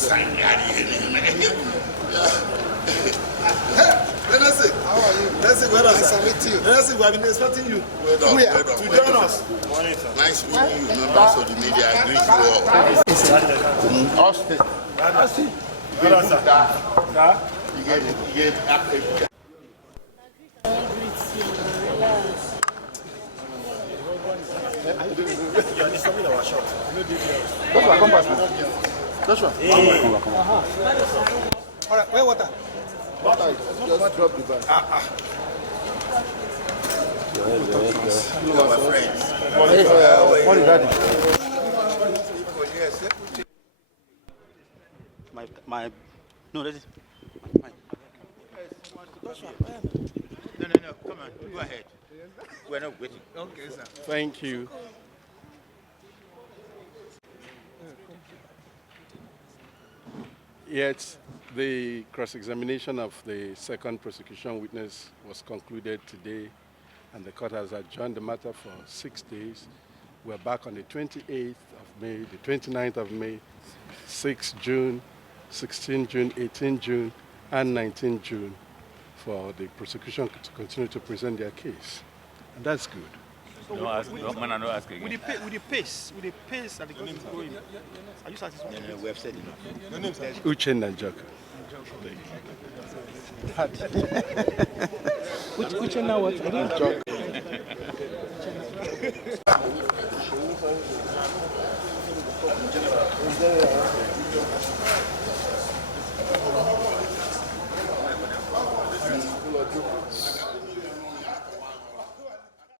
Let's how are you? Let's see, where nice to meet you. Let's see, we have been expecting you to join us. Nice meeting you, members of the media. I greet you all. Austin. Joshua, come on. All right, where water? Water, just drop the bag. Hello, my friends. What is that? No, that is my. No, come on, go ahead. We're not waiting. Okay, sir. Thank you. Yet, the cross-examination of the second prosecution witness was concluded today, and the court has adjourned the matter for 6 days. We're back on the 28th of May, the 29th of May, 6 June, 16 June, 18 June, and 19 June for the prosecution to continue to present their case. And that's good. No, man, I don't ask again. With the pace that the government is going, are you satisfied? No, we have said enough. Your name, sir? Uche Nanjaka. Uche now what? I didn't